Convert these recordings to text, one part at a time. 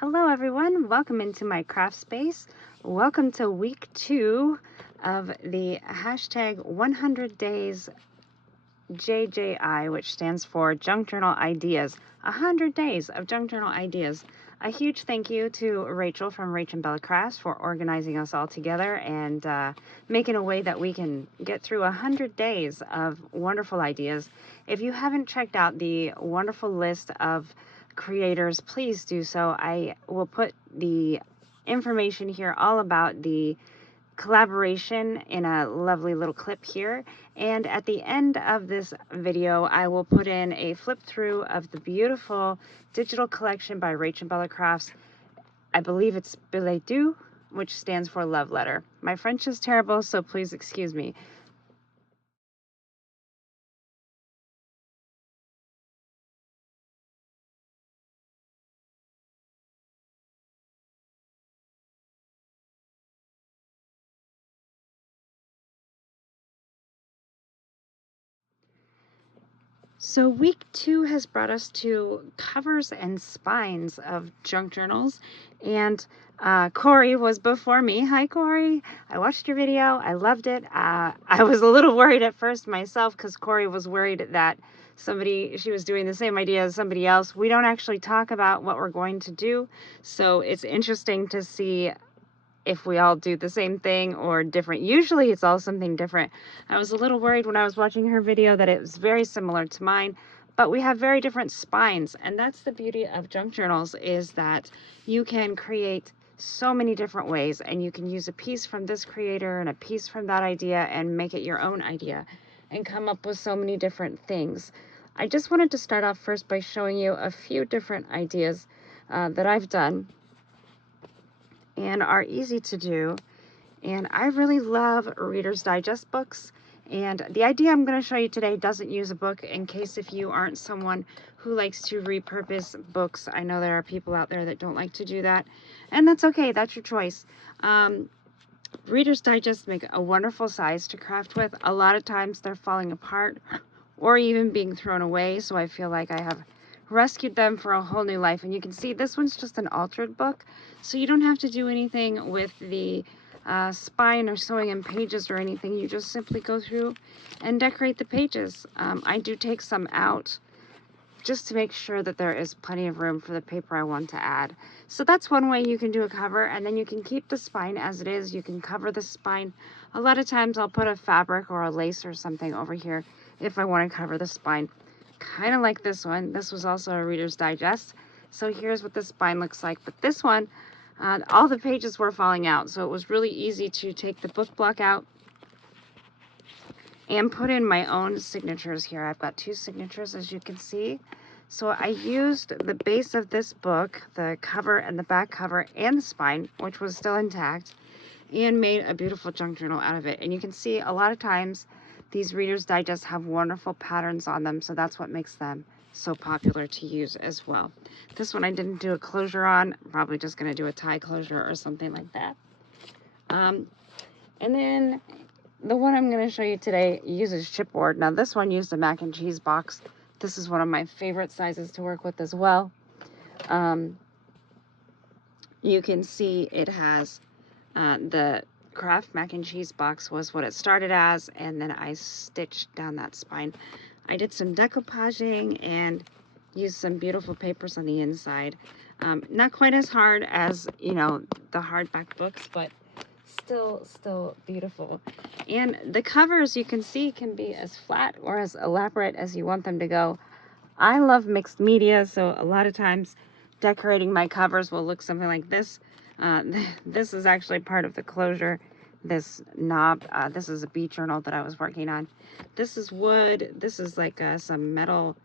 Hello everyone, welcome into my craft space. Welcome to week 2 of the hashtag 100 days JJI, which stands for Junk Journal Ideas. 100 days of junk journal ideas. A huge thank you to Rachel from RachandBella Crafts for organizing us all together and making a way that we can get through 100 days of wonderful ideas. If you haven't checked out the wonderful list of creators, please do so. I will put the information here all about the collaboration in a lovely little clip here, and at the end of this video I will put in a flip through of the beautiful digital collection by RachandBella Crafts. I believe it's Billet Doux, which stands for love letter. My French is terrible, so please excuse me. So week 2 has brought us to covers and spines of junk journals, and Corey was before me. Hi Corey, I watched your video, I loved it. I was a little worried at first myself because Corey was worried that she was doing the same idea as somebody else. We don't actually talk about what we're going to do, so it's interesting to see if we all do the same thing or different. Usually it's all something different. I was a little worried when I was watching her video that it was very similar to mine, but we have very different spines, and that's the beauty of junk journals, is that you can create so many different ways, and you can use a piece from this creator and a piece from that idea and make it your own idea and come up with so many different things. I just wanted to start off first by showing you a few different ideas that I've done and are easy to do. And I really love Reader's Digest books, and the idea I'm going to show you today doesn't use a book, in case if you aren't someone who likes to repurpose books. I know there are people out there that don't like to do that, and that's okay, that's your choice. Reader's Digest make a wonderful size to craft with. A lot of times they're falling apart or even being thrown away, so I feel like I have rescued them for a whole new life. And you can see this one's just an altered book, so you don't have to do anything with the spine or sewing in pages or anything. You just simply go through and decorate the pages. I do take some out just to make sure that there is plenty of room for the paper I want to add. So that's one way you can do a cover, and then you can keep the spine as it is. You can cover the spine. A lot of times I'll put a fabric or a lace or something over here if I want to cover the spine. Kind of like this one. This was also a Reader's Digest. So here's what the spine looks like. But this one, all the pages were falling out, so it was really easy to take the book block out and put in my own signatures here. I've got 2 signatures, as you can see. So I used the base of this book, the cover and the back cover and the spine, which was still intact, and made a beautiful junk journal out of it. And you can see a lot of times these Reader's Digest have wonderful patterns on them, so that's what makes them so popular to use as well. This one I didn't do a closure on. I'm probably just going to do a tie closure or something like that. And then the one I'm going to show you today uses chipboard. Now this one used a mac and cheese box. This is one of my favorite sizes to work with as well. You can see it has the craft mac and cheese box was what it started as, and then I stitched down that spine. I did some decoupaging and used some beautiful papers on the inside. Not quite as hard as, you know, the hardback books, but still beautiful. And the covers, you can see, can be as flat or as elaborate as you want them to go. I love mixed media, so a lot of times decorating my covers will look something like this. This is actually part of the closure, this knob. This is a bee journal that I was working on. This is wood. This is like some metal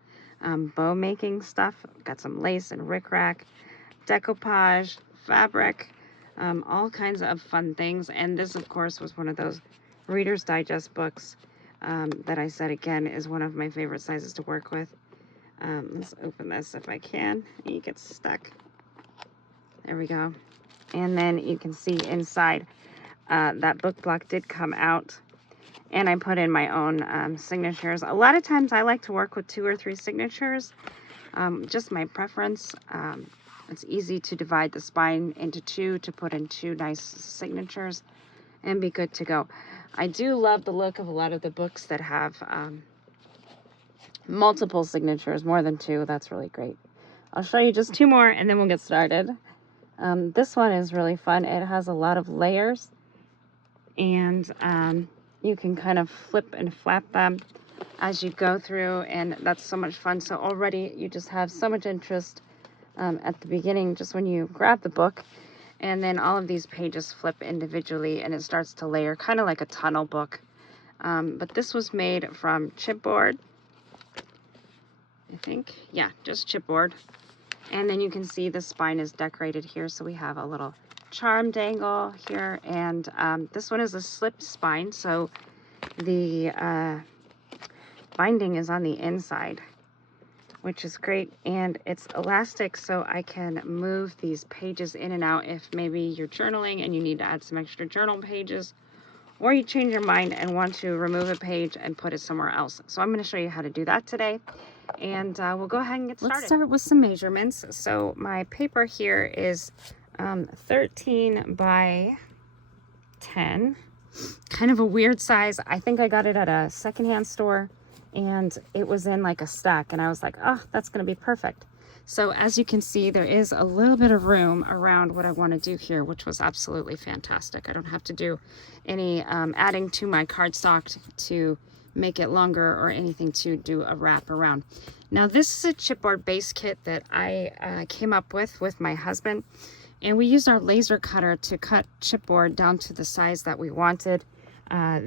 bow making stuff. Got some lace and rickrack, decoupage, fabric, all kinds of fun things. And this, of course, was one of those Reader's Digest books that I said, again, is one of my favorite sizes to work with. Let's open this if I can. You get stuck. There we go. And then you can see inside that book block did come out, and I put in my own signatures. A lot of times I like to work with 2 or 3 signatures, just my preference. It's easy to divide the spine into two to put in two nice signatures and be good to go. I do love the look of a lot of the books that have multiple signatures, more than two. That's really great. I'll show you just two more and then we'll get started. This one is really fun. It has a lot of layers, and you can kind of flip and flap them as you go through, and that's so much fun. So already you just have so much interest at the beginning, just when you grab the book, and then all of these pages flip individually and it starts to layer, kind of like a tunnel book. But this was made from chipboard, I think. Yeah, just chipboard. And then you can see the spine is decorated here. So we have a little charm dangle here, and this one is a slip spine. So the binding is on the inside, which is great, and it's elastic, so I can move these pages in and out if maybe you're journaling and you need to add some extra journal pages, or you change your mind and want to remove a page and put it somewhere else. So I'm going to show you how to do that today, and we'll go ahead and get started. Let's start with some measurements. So my paper here is 13 by 10, kind of a weird size. I think I got it at a secondhand store, and it was in like a stack, and I was like, oh, that's going to be perfect. So as you can see, there is a little bit of room around what I want to do here, which was absolutely fantastic. I don't have to do any adding to my cardstock to make it longer or anything to do a wrap around. Now this is a chipboard base kit that I came up with my husband, and we used our laser cutter to cut chipboard down to the size that we wanted.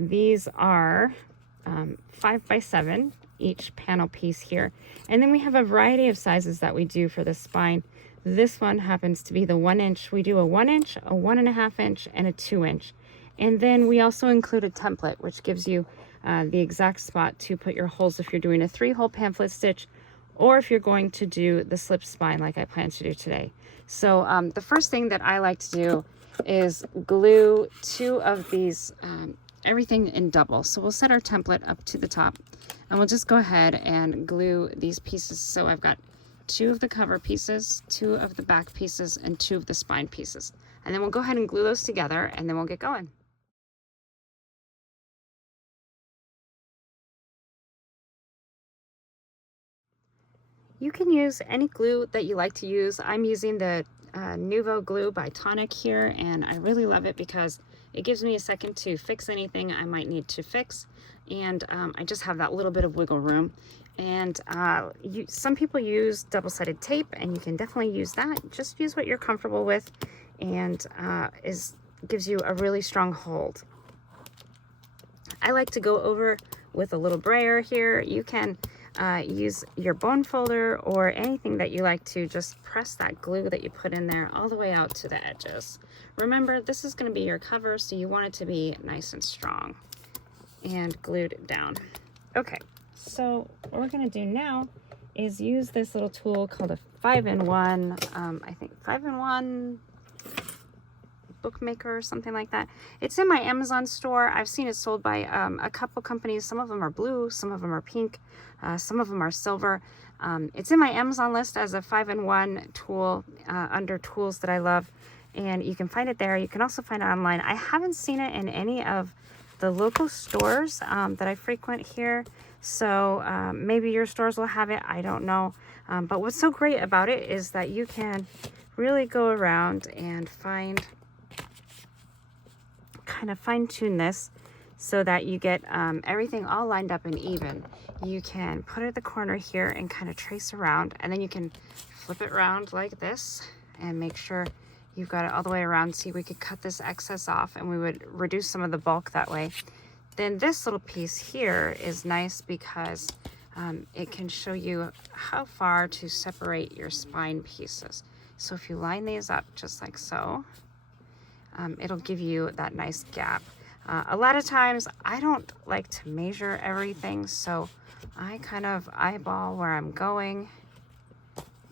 These are 5 by 7 each panel piece here, and then we have a variety of sizes that we do for the spine. This one happens to be the 1 inch. We do a 1 inch, a 1.5 inch, and a 2 inch, and then we also include a template which gives you the exact spot to put your holes if you're doing a 3-hole pamphlet stitch, or if you're going to do the slip spine like I plan to do today. So the first thing that I like to do is glue 2 of these everything in double. So we'll set our template up to the top, and we'll just go ahead and glue these pieces. So I've got 2 of the cover pieces, 2 of the back pieces, and 2 of the spine pieces. And then we'll go ahead and glue those together, and then we'll get going. You can use any glue that you like to use. I'm using the Nuvo glue by Tonic here, and I really love it because it gives me a second to fix anything I might need to fix, and I just have that little bit of wiggle room. And some people use double-sided tape, and you can definitely use that. Just use what you're comfortable with, and gives you a really strong hold. I like to go over with a little brayer here. You can use your bone folder or anything that you like to just press that glue that you put in there all the way out to the edges. Remember, this is going to be your cover, so you want it to be nice and strong and glued down. Okay, so what we're going to do now is use this little tool called a 5-in-1, I think 5-in-1 bookmaker or something like that. It's in my Amazon store. I've seen it sold by a couple companies. Some of them are blue, some of them are pink, some of them are silver. It's in my Amazon list as a 5-in-1 tool under tools that I love, and you can find it there. You can also find it online. I haven't seen it in any of the local stores that I frequent here, so maybe your stores will have it. I don't know, but what's so great about it is that you can really go around and kind of fine-tune this so that you get everything all lined up and even. You can put it at the corner here and kind of trace around, and then you can flip it around like this and make sure you've got it all the way around. See, we could cut this excess off and we would reduce some of the bulk that way. Then this little piece here is nice because it can show you how far to separate your spine pieces. So if you line these up just like so, it'll give you that nice gap. A lot of times I don't like to measure everything, so I kind of eyeball where I'm going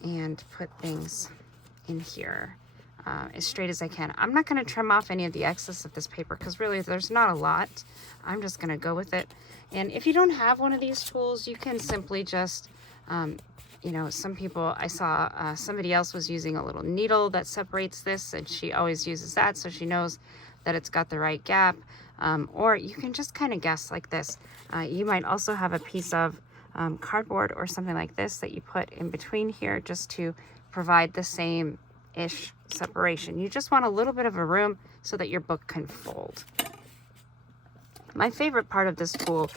and put things in here as straight as I can. I'm not going to trim off any of the excess of this paper because really there's not a lot. I'm just going to go with it. And if you don't have one of these tools, you can simply just you know, some people, I saw somebody else was using a little needle that separates this, and she always uses that so she knows that it's got the right gap. Or you can just kind of guess like this. You might also have a piece of cardboard or something like this that you put in between here just to provide the same-ish separation. You just want a little bit of a room so that your book can fold. My favorite part of this tool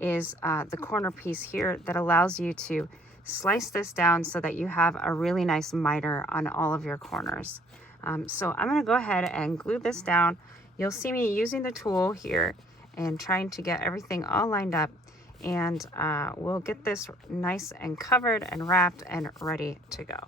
is the corner piece here that allows you to slice this down so that you have a really nice miter on all of your corners. So I'm going to go ahead and glue this down. You'll see me using the tool here and trying to get everything all lined up, and we'll get this nice and covered and wrapped and ready to go.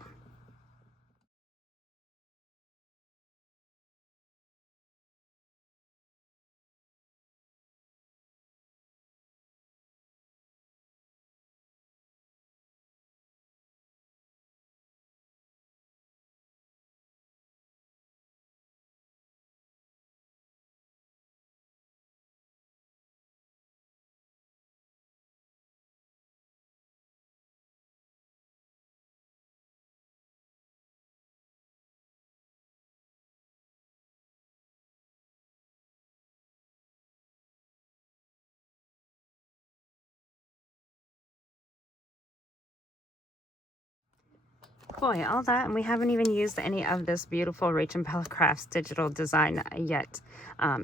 Boy, all that, and we haven't even used any of this beautiful RachandBella Crafts digital design yet.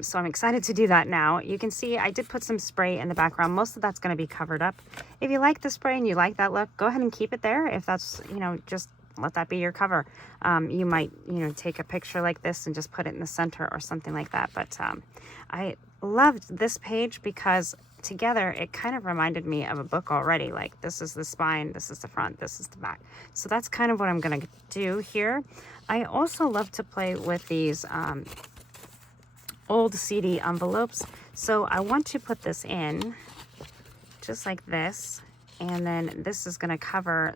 So I'm excited to do that now. You can see I did put some spray in the background. Most of that's going to be covered up. If you like the spray and you like that look, go ahead and keep it there. If that's, you know, just let that be your cover. You might, you know, take a picture like this and just put it in the center or something like that. But I loved this page because together it kind of reminded me of a book already. Like, this is the spine, this is the front, this is the back. So that's kind of what I'm going to do here. I also love to play with these old CD envelopes. So I want to put this in just like this, and then this is going to cover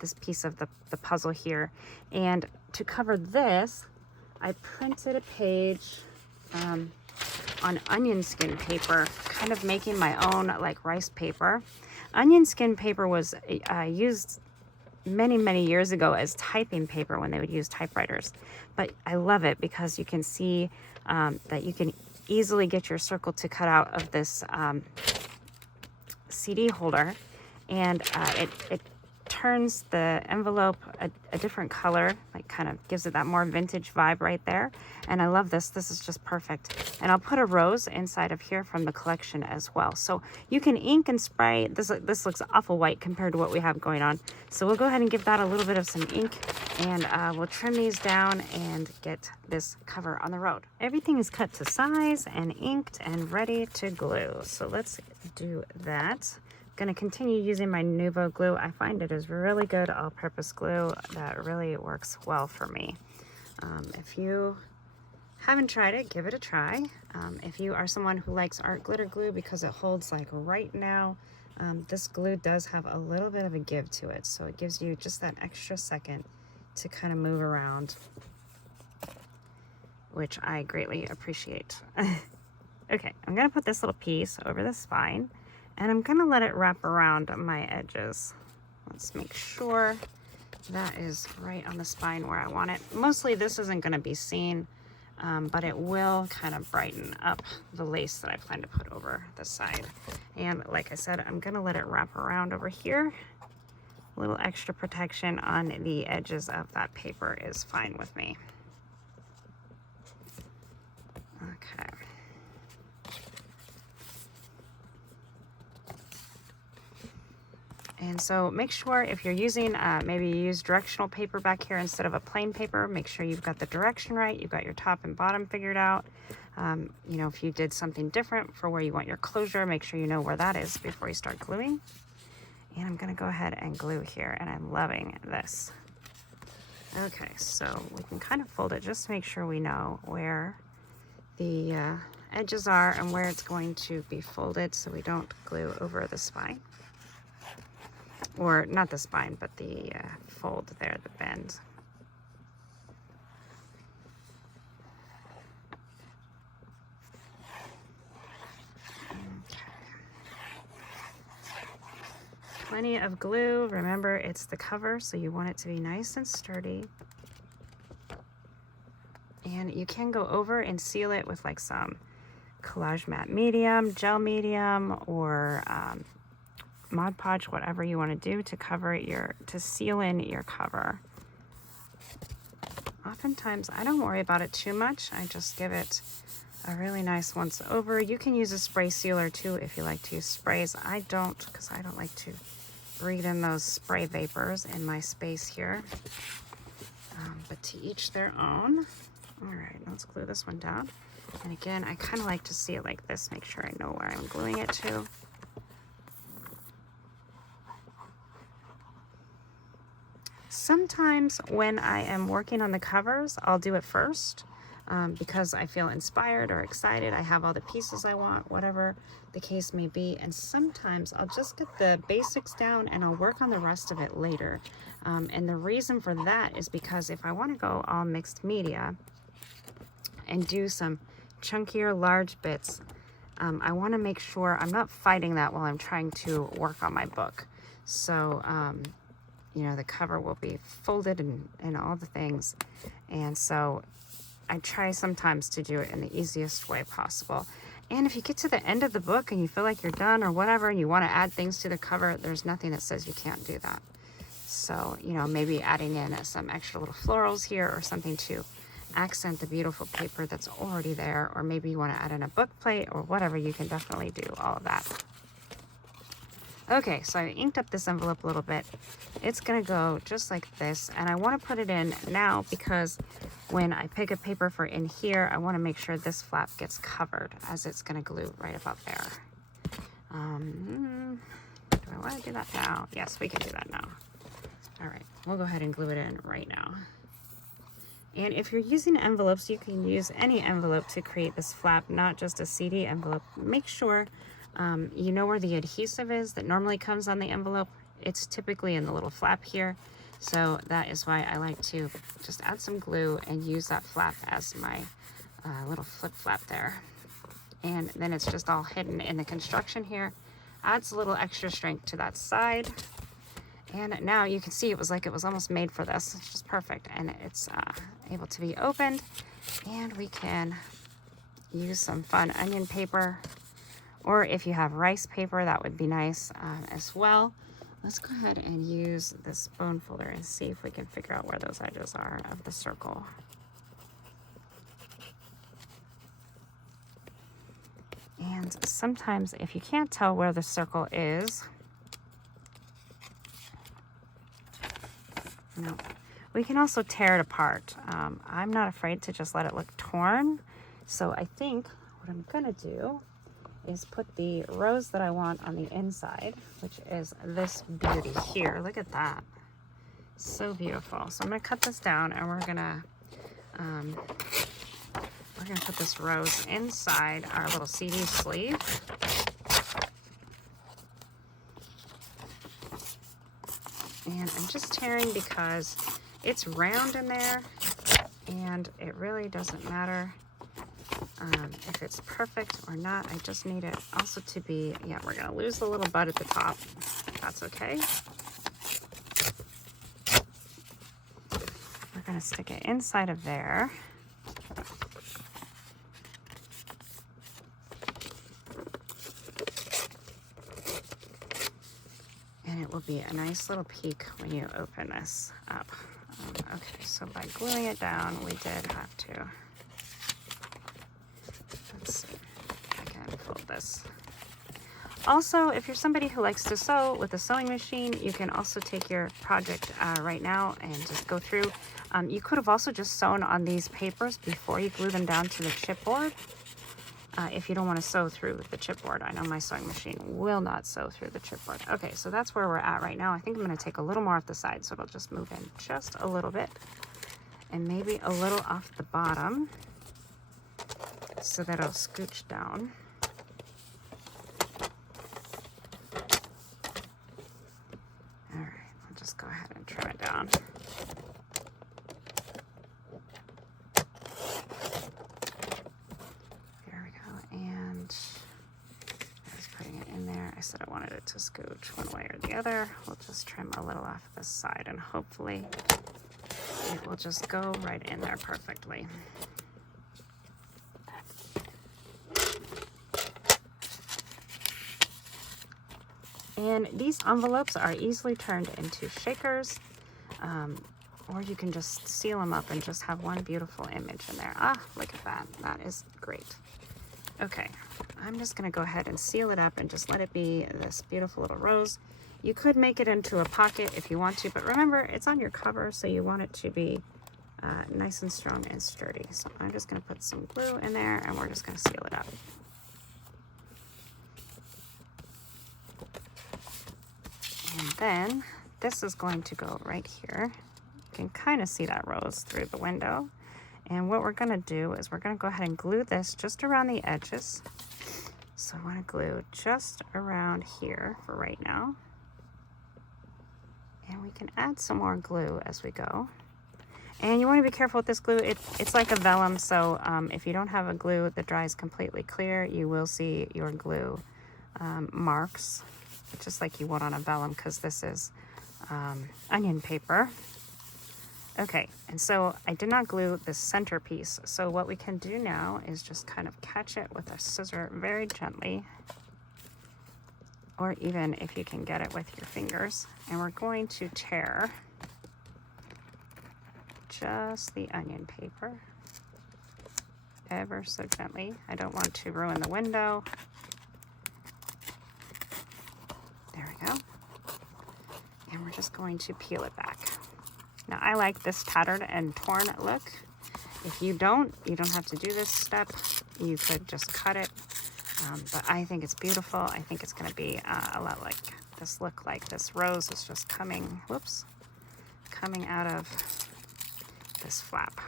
this piece of the puzzle here. And to cover this, I printed a page on onion skin paper, kind of making my own like rice paper. Onion skin paper was used many years ago as typing paper when they would use typewriters, but I love it because you can see that you can easily get your circle to cut out of this CD holder, and it turns the envelope a different color, like kind of gives it that more vintage vibe right there. And I love this. This is just perfect. And I'll put a rose inside of here from the collection as well. So you can ink and spray. This looks awful white compared to what we have going on. So we'll go ahead and give that a little bit of some ink, and we'll trim these down and get this cover on the road. Everything is cut to size and inked and ready to glue. So let's do that. Going to continue using my Nuvo glue. I find it is really good all-purpose glue that really works well for me. If you haven't tried it, give it a try. If you are someone who likes art glitter glue because it holds like right now, this glue does have a little bit of a give to it, so it gives you just that extra second to kind of move around, which I greatly appreciate. Okay, I'm going to put this little piece over the spine, and I'm going to let it wrap around my edges. Let's make sure that is right on the spine where I want it. Mostly this isn't going to be seen, but it will kind of brighten up the lace that I plan to put over the side. And like I said, I'm going to let it wrap around over here. A little extra protection on the edges of that paper is fine with me. Okay. And so make sure if you're using, maybe you use directional paper back here instead of a plain paper, make sure you've got the direction right, you've got your top and bottom figured out. You know, if you did something different for where you want your closure, make sure you know where that is before you start gluing. And I'm going to go ahead and glue here, and I'm loving this. Okay, so we can kind of fold it just to make sure we know where the edges are and where it's going to be folded so we don't glue over the spine. Or not the spine, but the fold there, the bend. Okay. plenty of glue. Remember, it's the cover, so you want it to be nice and sturdy. And you can go over and seal it with like some Collage Matte Medium, Gel Medium, or Mod Podge, whatever you want to do to cover to seal in your cover. Oftentimes, I don't worry about it too much. I just give it a really nice once over. You can use a spray sealer too if you like to use sprays. I don't, because I don't like to breathe in those spray vapors in my space here. But to each their own. All right, let's glue this one down. And again, I kind of like to see it like this, make sure I know where I'm gluing it to. Sometimes when I am working on the covers, I'll do it first because I feel inspired or excited. I have all the pieces I want, whatever the case may be. And sometimes I'll just get the basics down and I'll work on the rest of it later. And the reason for that is because if I want to go all mixed media and do some chunkier, large bits, I want to make sure I'm not fighting that while I'm trying to work on my book. So, you know, the cover will be folded and all the things. And so I try sometimes to do it in the easiest way possible. And if you get to the end of the book and you feel like you're done or whatever, and you want to add things to the cover, there's nothing that says you can't do that. So, you know, maybe adding in some extra little florals here or something to accent the beautiful paper that's already there, or maybe you want to add in a book plate or whatever, you can definitely do all of that. Okay, so I inked up this envelope a little bit. It's gonna go just like this, and I want to put it in now because when I pick a paper for in here, I want to make sure this flap gets covered as it's gonna glue right about there. Do I want to do that now? Yes, we can do that now. All right, we'll go ahead and glue it in right now. And if you're using envelopes, you can use any envelope to create this flap, not just a CD envelope. Make sure you know where the adhesive is that normally comes on the envelope. It's typically in the little flap here. So that is why I like to just add some glue and use that flap as my little flip flap there. And then it's just all hidden in the construction here. Adds a little extra strength to that side. And now you can see it was like it was almost made for this. It's just perfect. And it's able to be opened. And we can use some fun onion paper. Or if you have rice paper, that would be nice as well. Let's go ahead and use this bone folder and see if we can figure out where those edges are of the circle. And sometimes if you can't tell where the circle is, we can also tear it apart. I'm not afraid to just let it look torn. So I think what I'm gonna do is put the rose that I want on the inside, which is this beauty here. Look at that. So beautiful. So I'm gonna cut this down and we're gonna put this rose inside our little CD sleeve. And I'm just tearing because it's round in there and it really doesn't matter if it's perfect or not. I just need it also to be, yeah, we're gonna lose the little bud at the top. That's okay. We're gonna stick it inside of there. And it will be a nice little peek when you open this up. Okay, so by gluing it down, we did have to, let's see, I can fold this. Also, if you're somebody who likes to sew with a sewing machine, you can also take your project right now and just go through. You could have also just sewn on these papers before you glue them down to the chipboard. If you don't want to sew through the chipboard. I know my sewing machine will not sew through the chipboard. Okay, so that's where we're at right now. I think I'm going to take a little more off the side, so it'll just move in just a little bit. And maybe a little off the bottom, so that it'll scooch down. All right, I'll just go ahead and trim it down. I said I wanted it to scooch one way or the other. We'll just trim a little off this side and hopefully it will just go right in there perfectly. And these envelopes are easily turned into shakers, or you can just seal them up and just have one beautiful image in there. Ah, look at that. That is great. Okay, I'm just gonna go ahead and seal it up and just let it be this beautiful little rose. You could make it into a pocket if you want to, but remember, it's on your cover, so you want it to be nice and strong and sturdy. So I'm just gonna put some glue in there and we're just gonna seal it up. And then this is going to go right here. You can kind of see that rose through the window. And what we're going to do is we're going to go ahead and glue this just around the edges. So I want to glue just around here for right now. And we can add some more glue as we go. And you want to be careful with this glue. It's like a vellum, so if you don't have a glue that dries completely clear, you will see your glue marks, just like you would on a vellum, because this is onion paper. Okay, and so I did not glue the centerpiece, so what we can do now is just kind of catch it with a scissor very gently, or even if you can get it with your fingers, and we're going to tear just the onion paper ever so gently. I don't want to ruin the window. There we go. And we're just going to peel it back. Now I like this tattered and torn look. If you don't have to do this step. You could just cut it. But I think it's beautiful. I think it's going to be a lot like this look, like this rose is just coming, whoops, coming out of this flap.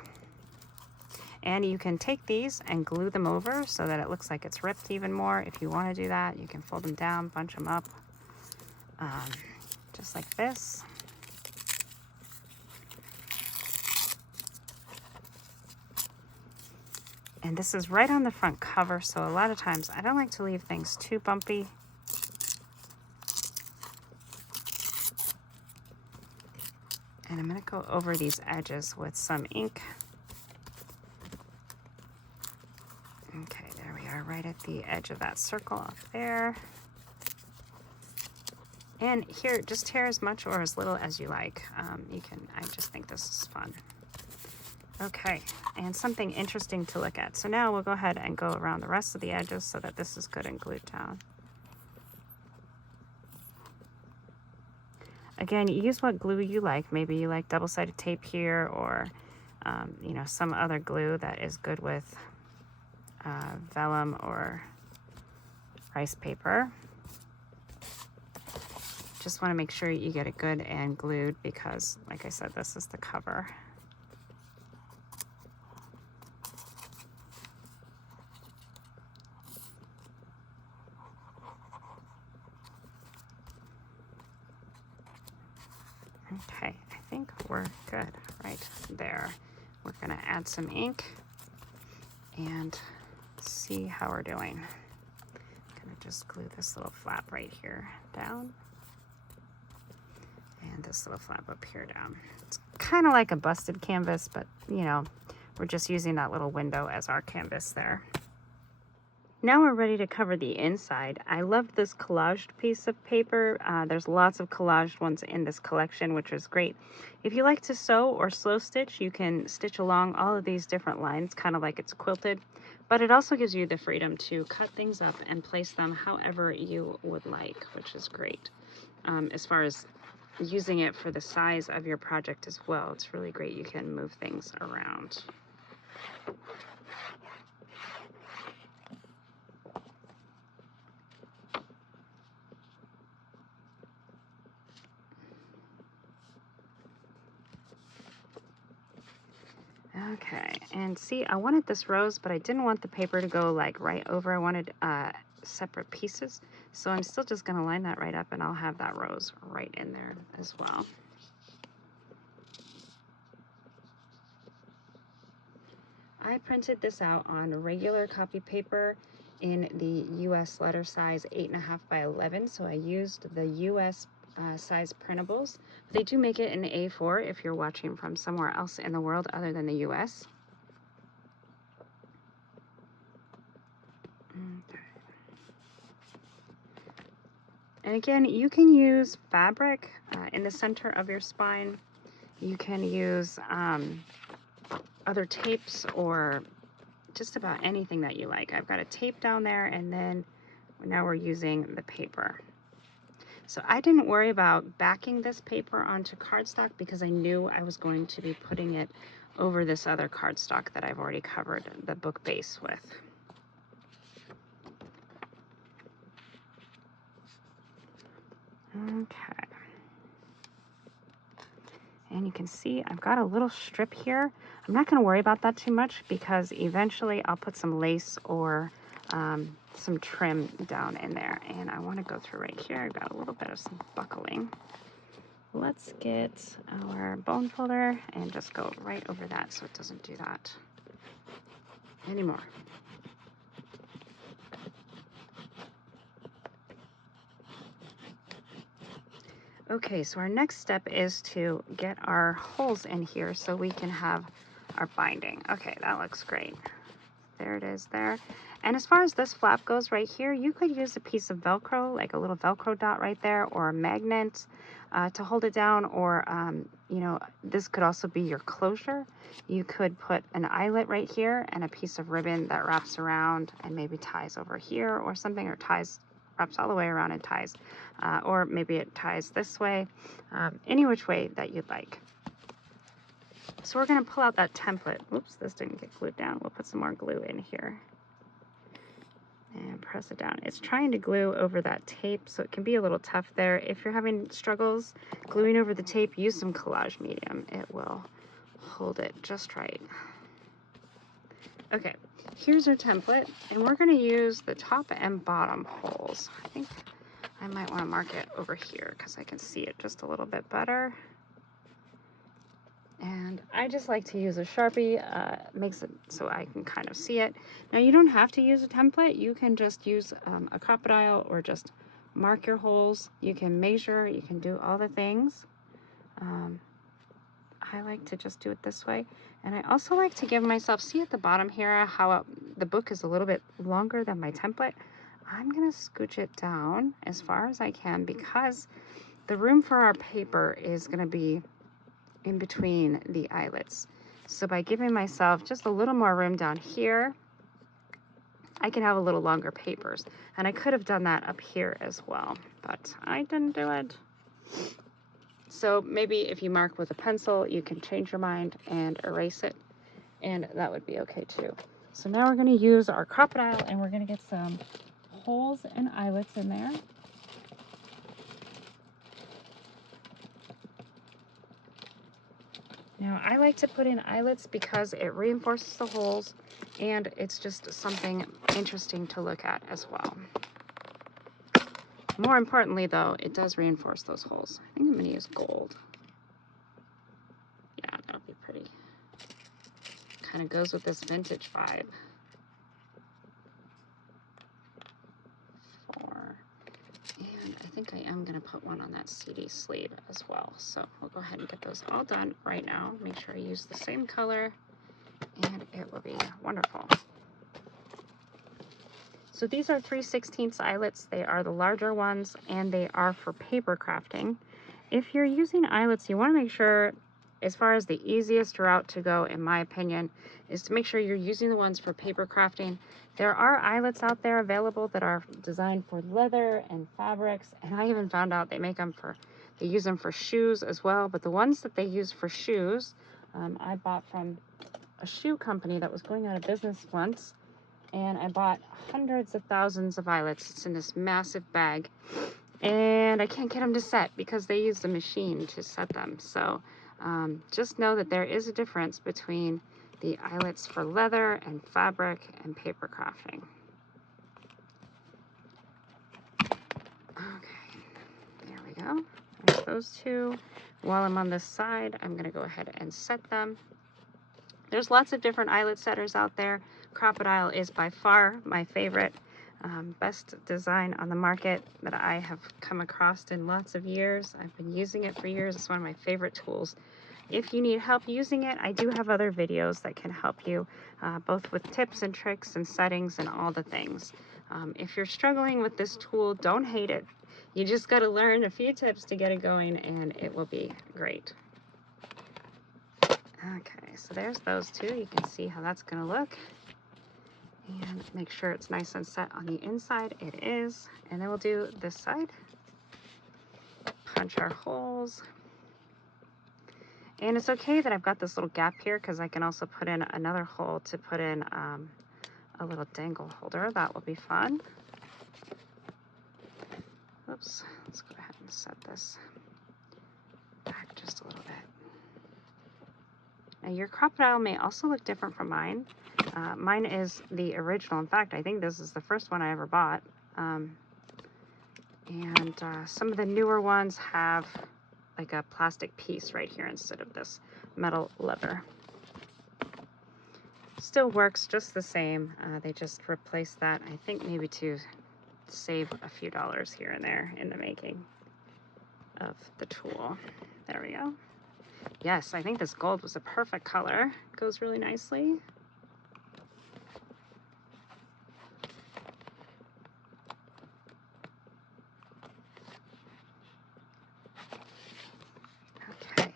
And you can take these and glue them over so that it looks like it's ripped even more. If you want to do that, you can fold them down, bunch them up, just like this. And this is right on the front cover, so a lot of times I don't like to leave things too bumpy. And I'm going to go over these edges with some ink. Okay, there we are, right at the edge of that circle up there. And here, just tear as much or as little as you like. I just think this is fun. Okay, and something interesting to look at. So now we'll go ahead and go around the rest of the edges so that this is good and glued down. Again, use what glue you like. Maybe you like double-sided tape here, or you know, some other glue that is good with vellum or rice paper. Just want to make sure you get it good and glued because, like I said, this is the cover. Okay, I think we're good right there. We're going to add some ink and see how we're doing. I'm going to just glue this little flap right here down. And this little flap up here down. It's kind of like a busted canvas, but you know, we're just using that little window as our canvas there. Now we're ready to cover the inside. I love this collaged piece of paper. There's lots of collaged ones in this collection, which is great. If you like to sew or slow stitch, you can stitch along all of these different lines, kind of like it's quilted, but it also gives you the freedom to cut things up and place them however you would like, which is great. As far as using it for the size of your project as well, it's really great. You can move things around. Okay, and see, I wanted this rose, but I didn't want the paper to go like right over. I wanted separate pieces. So I'm still just gonna line that right up and I'll have that rose right in there as well. I printed this out on regular copy paper in the US letter size 8.5 by 11, so I used the US size printables. They do make it in A4 if you're watching from somewhere else in the world other than the US. Okay. And again, you can use fabric in the center of your spine. You can use other tapes or just about anything that you like. I've got a tape down there, and then now we're using the paper. So I didn't worry about backing this paper onto cardstock because I knew I was going to be putting it over this other cardstock that I've already covered the book base with. Okay. And you can see I've got a little strip here. I'm not going to worry about that too much because eventually I'll put some lace or some trim down in there. And I want to go through right here. I've got a little bit of some buckling. Let's get our bone folder and just go right over that so it doesn't do that anymore. Okay, so our next step is to get our holes in here so we can have our binding. Okay, that looks great. There it is there. And as far as this flap goes right here, you could use a piece of Velcro, like a little Velcro dot right there, or a magnet to hold it down, or, you know, this could also be your closure. You could put an eyelet right here and a piece of ribbon that wraps around and maybe ties over here or something, or wraps all the way around and ties, or maybe it ties this way, any which way that you'd like. So we're going to pull out that template. Oops, this didn't get glued down. We'll put some more glue in here and press it down. It's trying to glue over that tape, so it can be a little tough there. If you're having struggles gluing over the tape, use some collage medium. It will hold it just right. Okay, here's our template, and we're going to use the top and bottom holes. I think I might want to mark it over here because I can see it just a little bit better. And I just like to use a Sharpie, makes it so I can kind of see it. Now you don't have to use a template. You can just use a crocodile or just mark your holes. You can measure, you can do all the things. I like to just do it this way. And I also like to give myself, see at the bottom here how the book is a little bit longer than my template. I'm gonna scooch it down as far as I can because the room for our paper is gonna be in between the eyelets. So by giving myself just a little more room down here, I can have a little longer papers. And I could have done that up here as well, but I didn't do it. So maybe if you mark with a pencil, you can change your mind and erase it, and that would be okay too. So now we're going to use our crocodile, and we're going to get some holes and eyelets in there. Now I like to put in eyelets because it reinforces the holes, and it's just something interesting to look at as well. More importantly though, it does reinforce those holes. I think I'm gonna use gold. Yeah, that'll be pretty. Kind of goes with this vintage vibe. 4. And I think I am gonna put one on that CD sleeve as well. So we'll go ahead and get those all done right now. Make sure I use the same color, and it will be wonderful. So these are 3/16 eyelets. They are the larger ones, and they are for paper crafting. If you're using eyelets, you want to make sure, as far as the easiest route to go, in my opinion, is to make sure you're using the ones for paper crafting. There are eyelets out there available that are designed for leather and fabrics, and I even found out they use them for shoes as well. But the ones that they use for shoes, I bought from a shoe company that was going out of business once, and I bought hundreds of thousands of eyelets. It's in this massive bag, and I can't get them to set because they use the machine to set them. So just know that there is a difference between the eyelets for leather and fabric and paper crafting. Okay, there we go. There's those two. While I'm on this side, I'm going to go ahead and set them. There's lots of different eyelet setters out there. Crocodile is by far my favorite. Best design on the market that I have come across in lots of years. I've been using it for years. It's one of my favorite tools. If you need help using it, I do have other videos that can help you, both with tips and tricks and settings and all the things. If you're struggling with this tool, don't hate it. You just got to learn a few tips to get it going, and it will be great. Okay, so there's those two. You can see how that's going to look. And make sure it's nice and set on the inside. It is. And then we'll do this side. Punch our holes. And it's okay that I've got this little gap here, because I can also put in another hole to put in a little dangle holder. That will be fun. Oops, let's go ahead and set this back just a little bit. Now your crocodile may also look different from mine. Mine is the original. In fact, I think this is the first one I ever bought. And some of the newer ones have like a plastic piece right here instead of this metal lever. Still works just the same. They just replaced that, I think maybe to save a few dollars here and there in the making of the tool. There we go. Yes, I think this gold was a perfect color. It goes really nicely. Okay,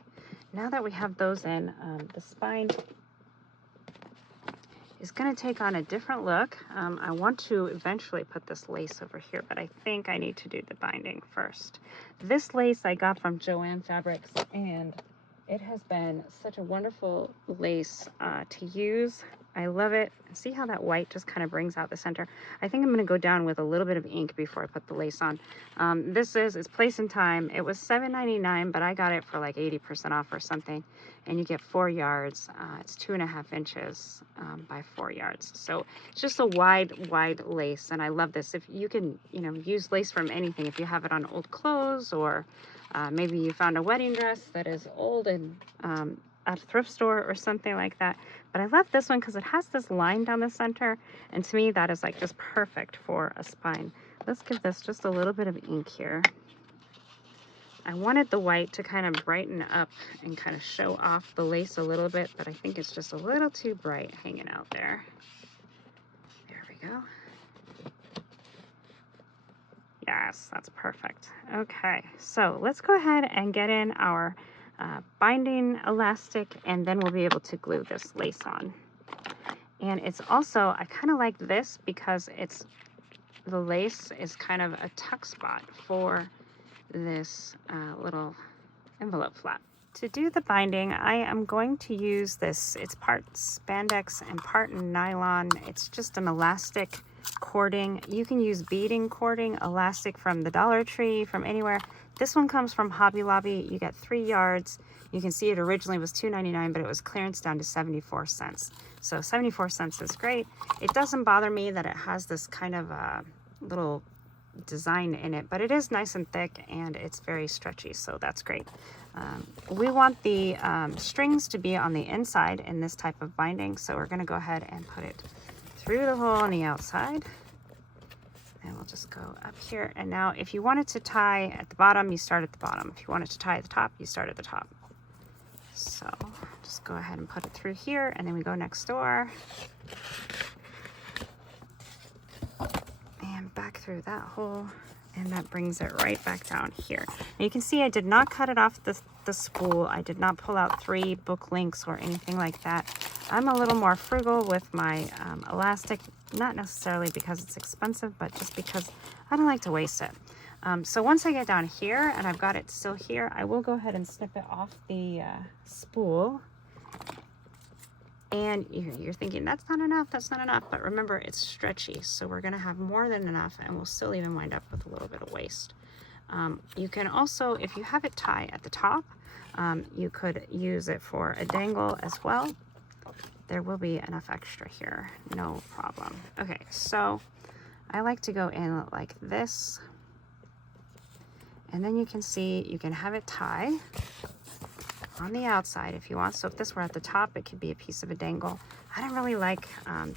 now that we have those in, the spine is going to take on a different look. I want to eventually put this lace over here, but I think I need to do the binding first. This lace I got from Joann Fabrics, and it has been such a wonderful lace to use. I love it. See how that white just kind of brings out the center? I think I'm going to go down with a little bit of ink before I put the lace on. It's Place and Time. It was $7.99, but I got it for like 80% off or something. And you get 4 yards. It's 2.5 inches by 4 yards. So it's just a wide lace, and I love this. If you can, use lace from anything. If you have it on old clothes, or maybe you found a wedding dress that is old and at a thrift store or something like that. But I love this one because it has this line down the center, and to me that is like just perfect for a spine. Let's give this just a little bit of ink here. I wanted the white to kind of brighten up and kind of show off the lace a little bit, but I think it's just a little too bright hanging out there. There we go. Yes, that's perfect. Okay, so let's go ahead and get in our binding elastic, and then we'll be able to glue this lace on. And it's also, I kind of like this because the lace is kind of a tuck spot for this little envelope flap. To do the binding, I am going to use this. It's part spandex and part nylon. It's just an elastic cording. You can use beading cording, elastic from the Dollar Tree, from anywhere. This one comes from Hobby Lobby. You get 3 yards. You can see it originally was $2.99, but it was clearance down to 74 cents. So 74 cents is great. It doesn't bother me that it has this kind of little design in it, but it is nice and thick and it's very stretchy, so that's great. We want the strings to be on the inside in this type of binding, so we're going to go ahead and put it through the hole on the outside, and we'll just go up here. And now if you wanted to tie at the bottom, you start at the bottom. If you wanted to tie at the top, you start at the top. So just go ahead and put it through here, and then we go next door and back through that hole, and that brings it right back down here. Now you can see I did not cut it off the spool. I did not pull out 3 book links or anything like that. I'm a little more frugal with my elastic, not necessarily because it's expensive, but just because I don't like to waste it. So once I get down here and I've got it still here, I will go ahead and snip it off the spool. And you're thinking, that's not enough, but remember, it's stretchy, so we're gonna have more than enough, and we'll still even wind up with a little bit of waste. You can also, if you have it tie at the top, you could use it for a dangle as well. There will be enough extra here, no problem. Okay, so I like to go in like this, and then you can see you can have it tie on the outside if you want. So if this were at the top, it could be a piece of a dangle. I don't really like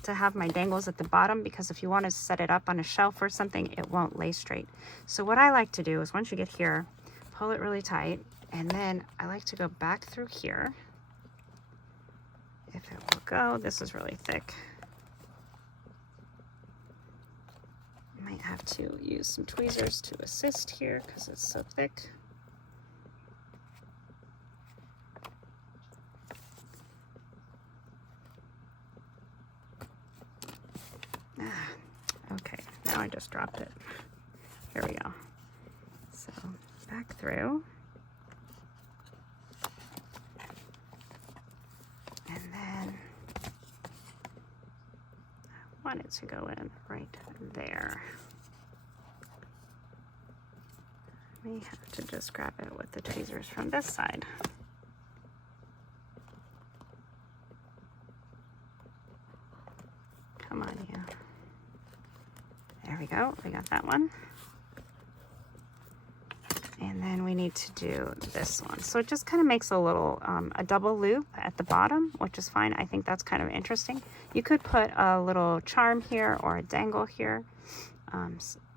to have my dangles at the bottom, because if you want to set it up on a shelf or something, it won't lay straight. So what I like to do is once you get here, pull it really tight, and then I like to go back through here. If it will go, this is really thick. Might have to use some tweezers to assist here because it's so thick. Okay, now I just dropped it. Here we go. So back through. And then I want it to go in right there. I may have to just grab it with the tweezers from this side. Come on, you. There we go, we got that one. And then we need to do this one. So it just kind of makes a little, a double loop at the bottom, which is fine. I think that's kind of interesting. You could put a little charm here or a dangle here,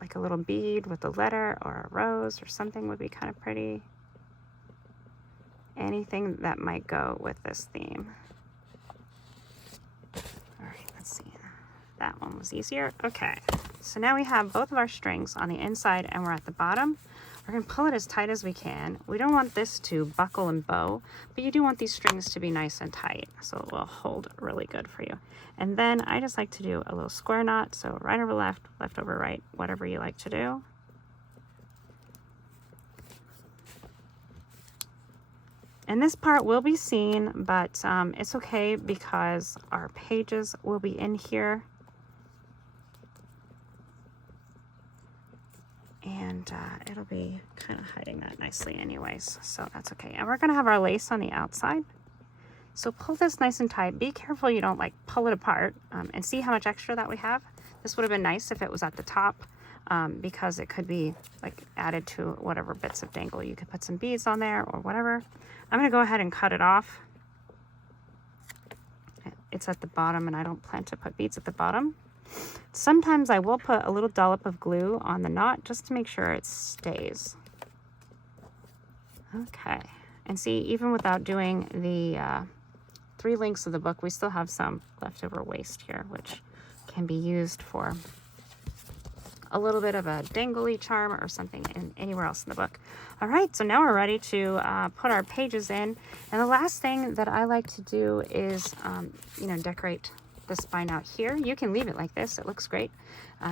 like a little bead with a letter or a rose or something would be kind of pretty. Anything that might go with this theme. All right, let's see. That one was easier. Okay, so now we have both of our strings on the inside and we're at the bottom. We're gonna pull it as tight as we can. We don't want this to buckle and bow, but you do want these strings to be nice and tight, so it will hold really good for you. And then I just like to do a little square knot, so right over left, left over right, whatever you like to do. And this part will be seen, but it's okay because our pages will be in here. And it'll be kind of hiding that nicely anyways, so that's okay. And we're gonna have our lace on the outside. So pull this nice and tight. Be careful you don't like pull it apart, and see how much extra that we have. This would have been nice if it was at the top, because it could be like added to whatever bits of dangle. You could put some beads on there or whatever. I'm gonna go ahead and cut it off. It's at the bottom and I don't plan to put beads at the bottom. Sometimes I will put a little dollop of glue on the knot just to make sure it stays. Okay, and see, even without doing the 3 links of the book, we still have some leftover waste here, which can be used for a little bit of a dangly charm or something anywhere else in the book. All right, so now we're ready to put our pages in. And the last thing that I like to do is, you know, decorate the spine out here. You can leave it like this, it looks great.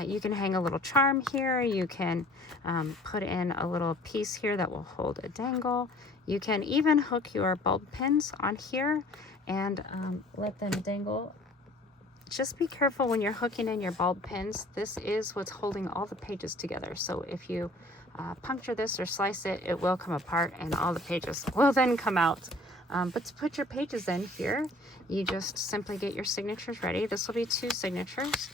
You can hang a little charm here. You can put in a little piece here that will hold a dangle. You can even hook your bulb pins on here and let them dangle. Just be careful when you're hooking in your bulb pins. This is what's holding all the pages together. So if you puncture this or slice it, it will come apart and all the pages will then come out. But to put your pages in here, you just simply get your signatures ready. This will be 2 signatures,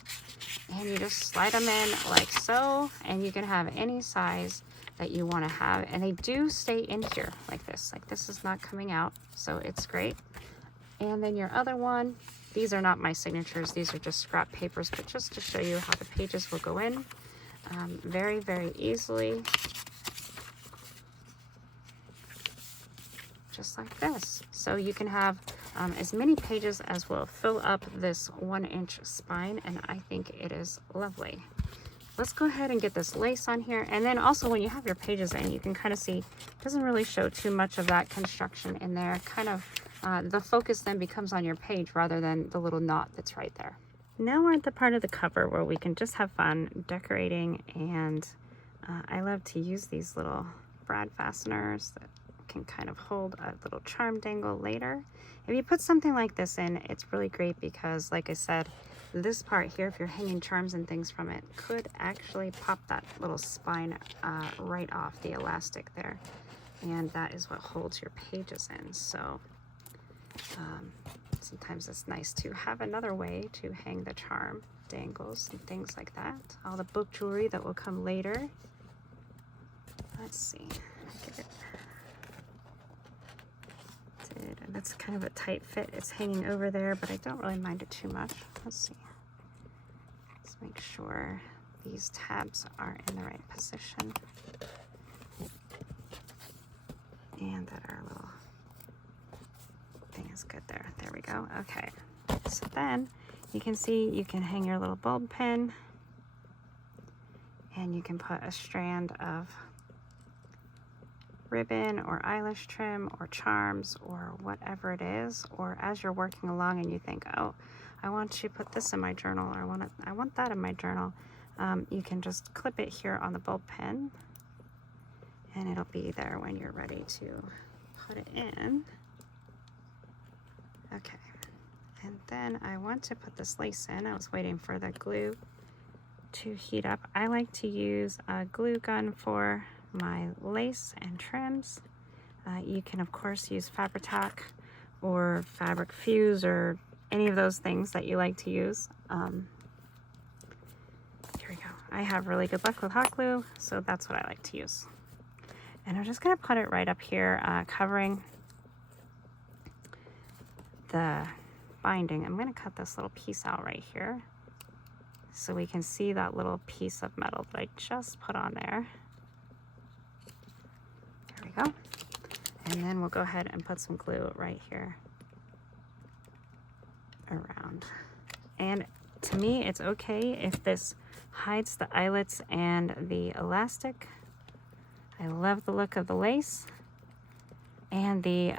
and you just slide them in like so, and you can have any size that you want to have, and they do stay in here like this is not coming out, so it's great. And then your other one, these are not my signatures, these are just scrap papers, but just to show you how the pages will go in very, very easily. Just like this. So you can have as many pages as will fill up this 1-inch spine, and I think it is lovely. Let's go ahead and get this lace on here. And then also when you have your pages in, you can kind of see it doesn't really show too much of that construction in there. Kind of the focus then becomes on your page rather than the little knot that's right there. Now we're at the part of the cover where we can just have fun decorating, and I love to use these little brad fasteners that can kind of hold a little charm dangle later. If you put something like this in, it's really great because, like I said, this part here, if you're hanging charms and things from it, could actually pop that little spine right off the elastic there, and that is what holds your pages in. So sometimes it's nice to have another way to hang the charm dangles and things like that. All the book jewelry that will come later. Let's see. Get it. fitted. And that's kind of a tight fit. It's hanging over there, but I don't really mind it too much. Let's see. Let's make sure these tabs are in the right position. And that our little thing is good there. There we go. Okay. So then you can see you can hang your little bulb pin, and you can put a strand of ribbon or eyelash trim or charms or whatever it is, or as you're working along and you think, oh, I want to put this in my journal, or I want that in my journal, you can just clip it here on the bulb pin, and it'll be there when you're ready to put it in. Okay, and then I want to put this lace in. I was waiting for the glue to heat up. I like to use a glue gun for my lace and trims. You can of course use Fabri-Tac or Fabric Fuse or any of those things that you like to use. Here we go. I have really good luck with hot glue, so that's what I like to use. And I'm just gonna put it right up here, covering the binding. I'm gonna cut this little piece out right here so we can see that little piece of metal that I just put on there. There we go. And then we'll go ahead and put some glue right here around. And to me, it's okay if this hides the eyelets and the elastic. I love the look of the lace, and the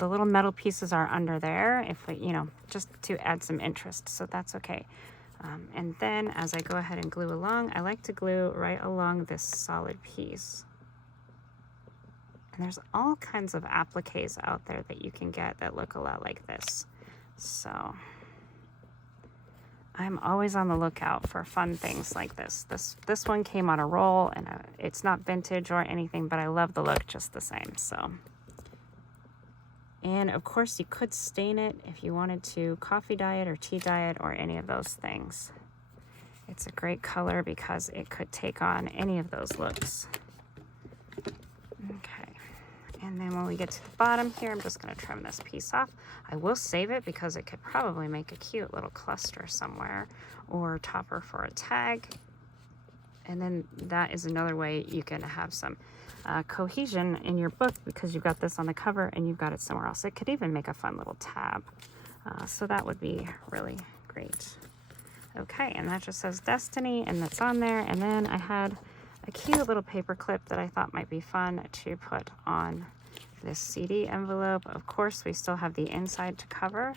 little metal pieces are under there, if we, you know, just to add some interest, so that's okay. And then as I go ahead and glue along, I like to glue right along this solid piece. And there's all kinds of appliques out there that you can get that look a lot like this. So I'm always on the lookout for fun things like this. This one came on a roll, and it's not vintage or anything, but I love the look just the same. So, and of course you could stain it if you wanted to, coffee dye it or tea dye it or any of those things. It's a great color because it could take on any of those looks. Okay. And then when we get to the bottom here, I'm just going to trim this piece off. I will save it because it could probably make a cute little cluster somewhere, or topper for a tag. And then that is another way you can have some cohesion in your book, because you've got this on the cover and you've got it somewhere else. It could even make a fun little tab. So that would be really great. Okay, and that just says Destiny, and that's on there. And then I had a cute little paper clip that I thought might be fun to put on this CD envelope. Of course, we still have the inside to cover,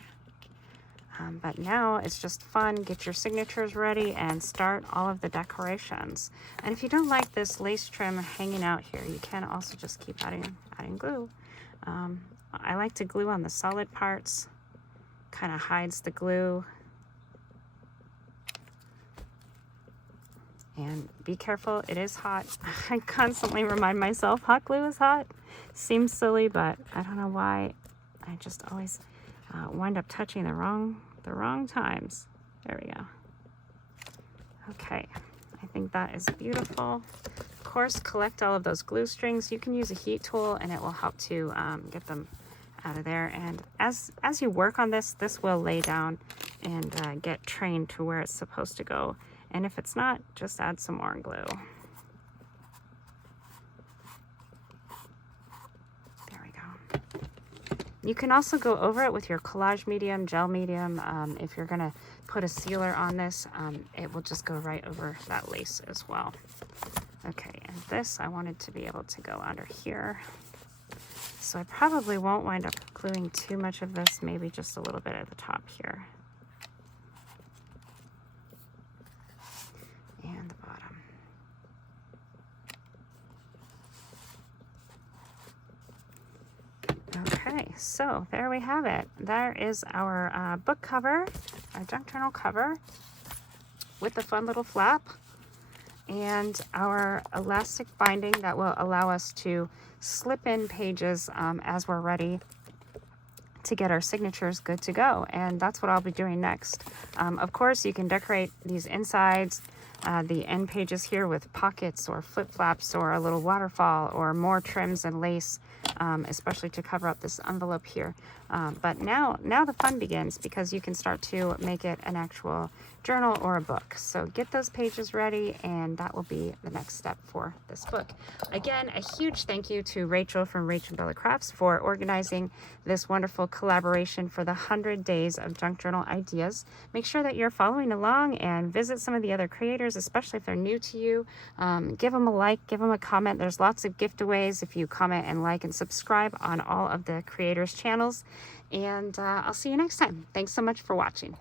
but now it's just fun. Get your signatures ready and start all of the decorations. And if you don't like this lace trim hanging out here, you can also just keep adding glue. I like to glue on the solid parts, kind of hides the glue. And be careful, it is hot. I constantly remind myself hot glue is hot. Seems silly, but I don't know why. I just always wind up touching the wrong times. There we go. Okay, I think that is beautiful. Of course, collect all of those glue strings. You can use a heat tool and it will help to get them out of there. And as you work on this, this will lay down and get trained to where it's supposed to go. And if it's not, just add some more glue. There we go. You can also go over it with your collage medium, gel medium. If you're gonna put a sealer on this, it will just go right over that lace as well. Okay, and this I wanted to be able to go under here. So I probably won't wind up gluing too much of this, maybe just a little bit at the top here. And the bottom. Okay, so there we have it. There is our book cover, our junk journal cover with the fun little flap, and our elastic binding that will allow us to slip in pages as we're ready to get our signatures good to go. And that's what I'll be doing next. Of course, you can decorate these insides the end pages here with pockets or flip flaps or a little waterfall or more trims and lace, especially to cover up this envelope here. But now the fun begins, because you can start to make it an actual journal or a book. So get those pages ready, and that will be the next step for this book. Again, a huge thank you to Rachel from RachandBella Crafts for organizing this wonderful collaboration for the 100 days of junk journal ideas. Make sure that you're following along and visit some of the other creators, especially if they're new to you. Give them a like, give them a comment. There's lots of giveaways if you comment and like and subscribe on all of the creators' channels. And I'll see you next time. Thanks so much for watching.